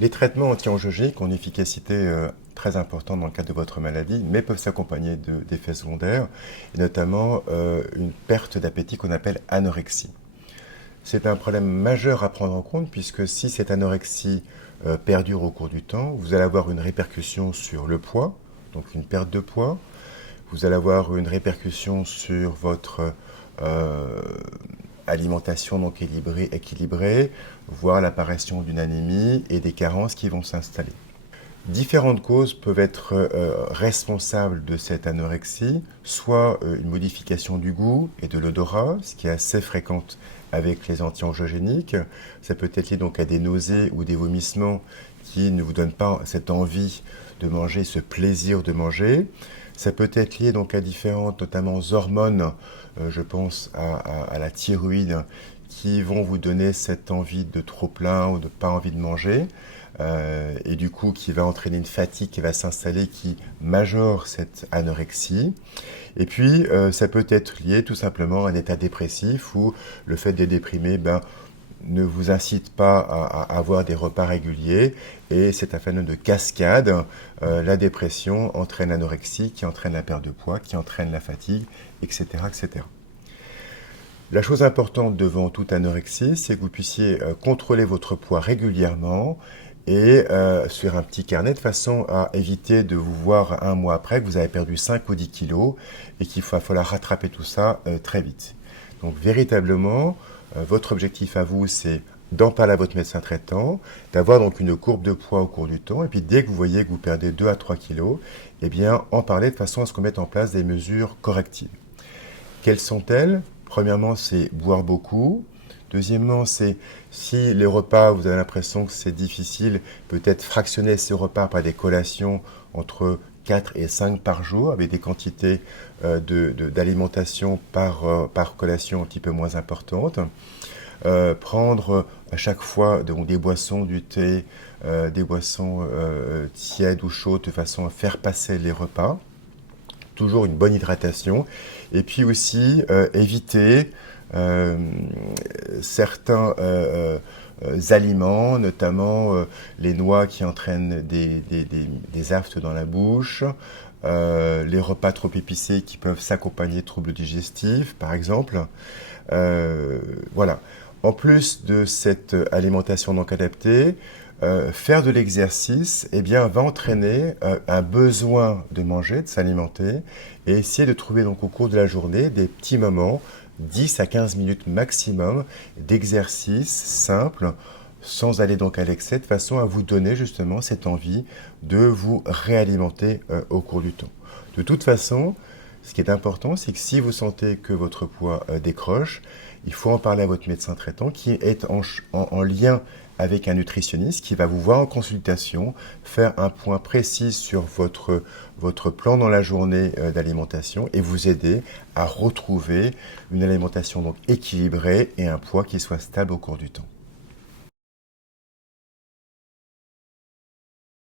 Les traitements anti-angiogéniques ont une efficacité très importante dans le cadre de votre maladie, mais peuvent s'accompagner d'effets secondaires, et notamment une perte d'appétit qu'on appelle anorexie. C'est un problème majeur à prendre en compte, puisque si cette anorexie perdure au cours du temps, vous allez avoir une répercussion sur le poids, donc une perte de poids. Vous allez avoir une répercussion sur votre alimentation donc équilibrée, voire l'apparition d'une anémie et des carences qui vont s'installer. Différentes causes peuvent être responsables de cette anorexie, soit une modification du goût et de l'odorat, ce qui est assez fréquente avec les anti-angiogéniques. Ça peut être lié donc à des nausées ou des vomissements qui ne vous donnent pas cette envie de manger, ce plaisir de manger. Ça peut être lié donc à différentes, notamment hormones, je pense à la thyroïde, qui vont vous donner cette envie de trop plein ou de pas envie de manger, et du coup qui va entraîner une fatigue qui va s'installer, qui majore cette anorexie. Et puis ça peut être lié tout simplement à un état dépressif où le fait d'être déprimé ne vous incite pas à avoir des repas réguliers, et c'est un phénomène de cascade. La dépression entraîne l'anorexie, qui entraîne la perte de poids, qui entraîne la fatigue, etc., etc. La chose importante devant toute anorexie, c'est que vous puissiez contrôler votre poids régulièrement et sur un petit carnet, de façon à éviter de vous voir un mois après que vous avez perdu 5 ou 10 kilos et qu'il va falloir rattraper tout ça très vite. Donc véritablement, votre objectif à vous, c'est d'en parler à votre médecin traitant, d'avoir donc une courbe de poids au cours du temps, et puis dès que vous voyez que vous perdez 2 à 3 kilos, eh bien en parler de façon à ce qu'on mette en place des mesures correctives. Quelles sont-elles? Premièrement, c'est boire beaucoup. Deuxièmement, c'est si les repas, vous avez l'impression que c'est difficile, peut-être fractionner ces repas par des collations entre 4 et 5 par jour, avec des quantités d'alimentation par collation un petit peu moins importantes. Prendre à chaque fois donc, des boissons, du thé, des boissons tièdes ou chaudes, de façon à faire passer les repas. Toujours une bonne hydratation. Et puis aussi éviter certains aliments, notamment les noix qui entraînent des aftes dans la bouche, les repas trop épicés qui peuvent s'accompagner de troubles digestifs, par exemple. Voilà. En plus de cette alimentation donc adaptée, faire de l'exercice va entraîner un besoin de manger, de s'alimenter, et essayer de trouver donc au cours de la journée des petits moments, 10 à 15 minutes maximum, d'exercice simple, sans aller donc à l'excès, de façon à vous donner justement cette envie de vous réalimenter au cours du temps. De toute façon, ce qui est important, c'est que si vous sentez que votre poids décroche, il faut en parler à votre médecin traitant qui est en lien avec un nutritionniste qui va vous voir en consultation, faire un point précis sur votre plan dans la journée d'alimentation et vous aider à retrouver une alimentation donc équilibrée et un poids qui soit stable au cours du temps.